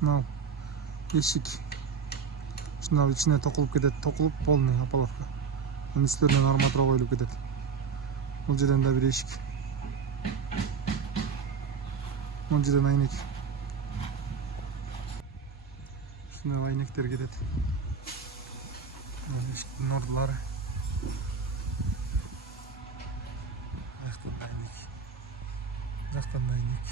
Мынау эшик. Шундай içine токулуп кетет, токулуп полный ополовка. Үстүнөн арматура коюлуп кетет. Бул жерден да бир эшик. Бул жерден айнек. Шундай айнектер кетет. Эшиктин ордулары. Жактан айнек. Жактан айнек.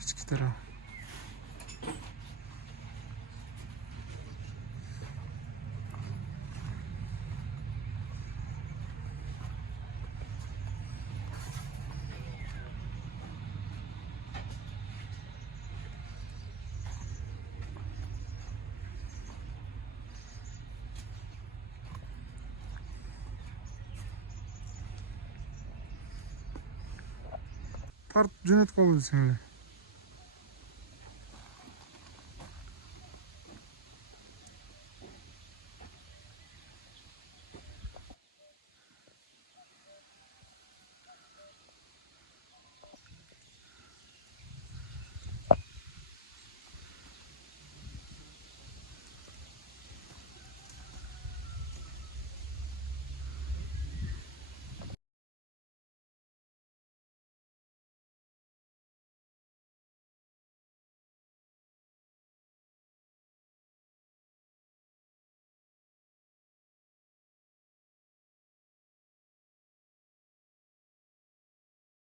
Ички тарабы. Тарт жөнөт кол десең эле.